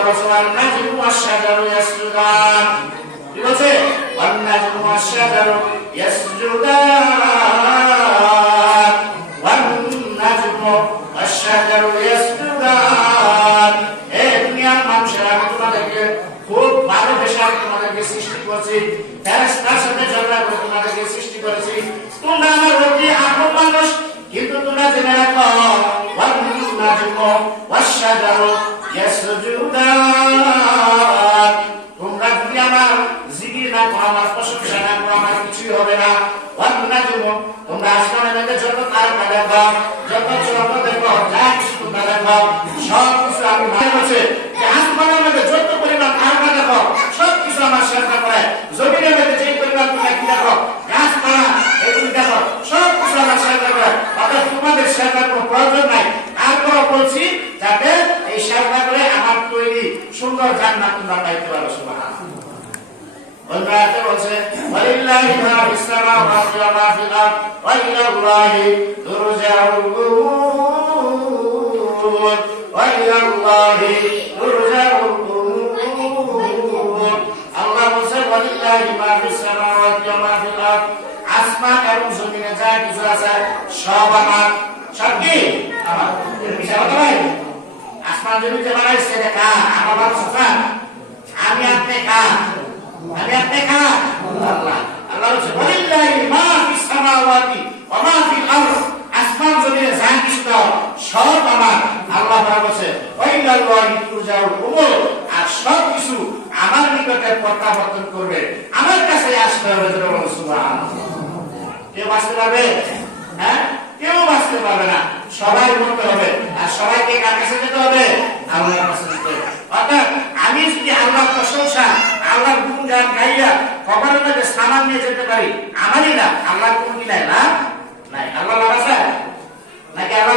আল্লাহ সুবহানাহু ওয়া তাআলা ওয়াশ-শাজারু ইয়াসজুদান কি বলছে ওয়ান-নাজমু ওয়াশ-শাজারু ইয়াসজুদান ওয়ান-নাজমু ওয়াশ-শাজারু ইয়াসজুদান। হে দুনিয়ার মানুষেরা আমি তোমাদেরকে খুব ভালোবেসে তোমাদেরকে সৃষ্টি করেছি, ফেরেশতার সাথে ঝগড়া করে তোমাদেরকে সৃষ্টি করেছি, তোমরা আমার অতি আপন মানুষ, কিন্তু তোমরা জেনে রাখো ওয়ান-নাজমু ওয়াশ-শাজারু ইয়াসজুদান। তোমরা যদি আমার জিকির না করো, আমার প্রশংসা না করো, আমার কিছুই হবে না। ওয়ান-নাজমু তোমরা আসমানের মধ্যে যত তারকা দেখো, যত চন্দ্র দেখো, যা কিছু তোমরা দেখো, সব কিছু আমি বলছে যে আসমানের মধ্যে যত পরিমাণ তারকা দেখো সব কিছু আমার সেবা করে, জমিনের মধ্যে যে পরিমাণ তোমরা কি দেখো গাছপালা এগুলি দেখো সব কিছু আমার সেবা করে। অর্থাৎ তোমাদের সেবার কোনো প্রয়োজন নাই। তারপরও বলছি যাতে এই সেবা করে আমার তৈরি সুন্দর জান্নাত তোমরা পাইতে পারো। সুবহানাল্লাহ। বলতে বলছে ওয়ালিল্লাহি মা ফিস সামাওয়াতি ওয়া মা ফিল আরদ ওয়া ইলাল্লাহি তুরজাউল উমুর ওয়া ইলাল্লাহি তুরজাউল উমুর। আল্লাহ বলছে ওয়ালিল্লাহি মা ফিস সামাওয়াতি ওয়া মা ফিল আরদ, আসমান এবং জমিনে যা কিছু আছে সব আমার। সব কি আমার? বিষয় কথা ভাই, আসমান জমিন যে বানাইছে দেখা আমার বাবা, আমি আপনি খা, আমি আপনি খা। আল্লাহ আল্লাহ বলছে ওয়ালিল্লাহি মা ফিস সামাওয়াতি ওয়া মা ফিল আরদ, আসমান জমিনে যা কিছু সব আমার। আল্লাহ বলছে ওয়া ইলাল্লাহি তুরজাউল উমুর, আর সব কিছু আমার নিকটে প্রত্যাবর্তন করবে, আমার কাছে আসতে হবে। সুবহানাল্লাহ। কেউ বাঁচতে পারবে? হ্যাঁ, কেউ বাঁচতে পারবে না। সবাই মরতে হবে, আর সবাইকে কার কাছে যেতে হবে? আল্লাহর কাছে যেতে হবে। অর্থাৎ আমি যদি আল্লাহর প্রশংসা, আল্লাহর গুণগান গাইয়া কবরের মধ্যে সামান নিয়ে যেতে পারি, আমারই না, আল্লাহর কোনো কি নাই, না নাই। আল্লাহ লাভ আছে নাকি? আল্লাহ